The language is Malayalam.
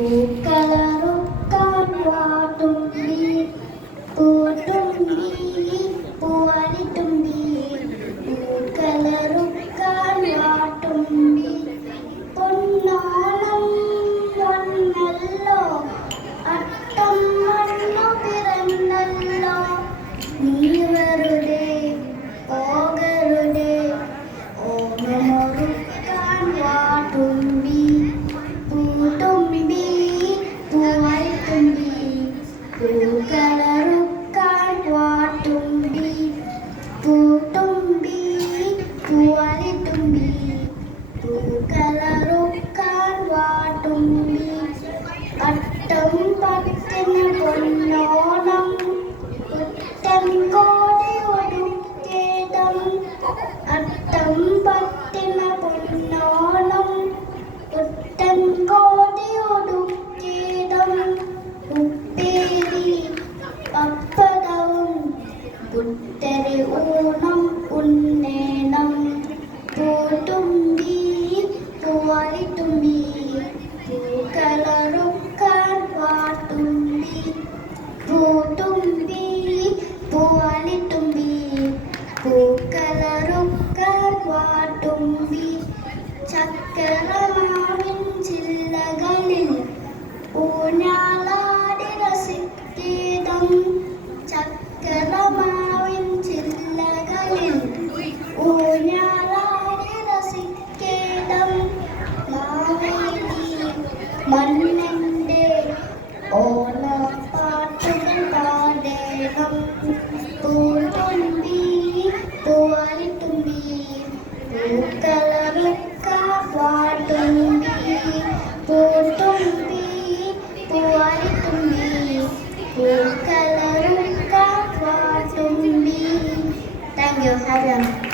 പൂക്കളറുക്കാൻ വാട്ടുമ്പി പൂട്ടുമ്പി പൂവാലിത്തുമ്പി പൂക്കളറുക്കാൻ വാട്ടുമ്പി പൊന്നോണം പൊന്നല്ലോ അത്തം മണ്ണു പിറന്നല്ലോ നീ വെറുതെ പോകരുതേ ഓണമൊരുക്കാൻ വാട്ടുമ്പി പൂട്ടുമ്പി പൂവാലിത്തുമ്പി പൂക്കളറുക്കാൻ വാട്ടുമ്പി പൂട്ടുമ്പി പൂവാലിത്തുമ്പി പൂക്കളറുക്കാൻ വാട്ടുമ്പി അത്തം പത്തിന് പൊന്നോണം പുത്തൻ കോടിയൊടുക്കേതം അത്തം പത്തിന് പൊന്നോണം പുത്തൻ കോടിയൊടുക്കേതം ഉപ്പേരി പപ്പടവും പുത്തരി ഊണം ഉണ്ണേണം പൂട്ടുമ്പി പൂവാലിത്തുമ്പി പൂക്കളറുക്കാൻ വാട്ടുമ്പി പൂട്ടുമ്പി പൂവാലിത്തുമ്പി പൂക്കളറുക്കാൻ വാട്ടുമ്പി ചക്കരമാവിൻ ചില്ലകളിൽ ഊഞ്ഞാലാടി രസിക്കേതം ചക്കരമാവിൻ ചില്ലകളിൽ ഊഞ്ഞാലാടി രസിക്കേതം മാവേലി മണ്ണിൻ്റെ ഓണപ്പാട്ടുകൾ പാടേണം പൂട്ടുമ്പി പൂവാലിത്തുമ്പി പൂക്കളറുക്കാൻ വാട്ടുമ്പി പൂട്ടുമ്പി പൂവാലിത്തുമ്പി പൂക്കളറുക്കാൻ വാട്ടുമ്പി. Thank you. Have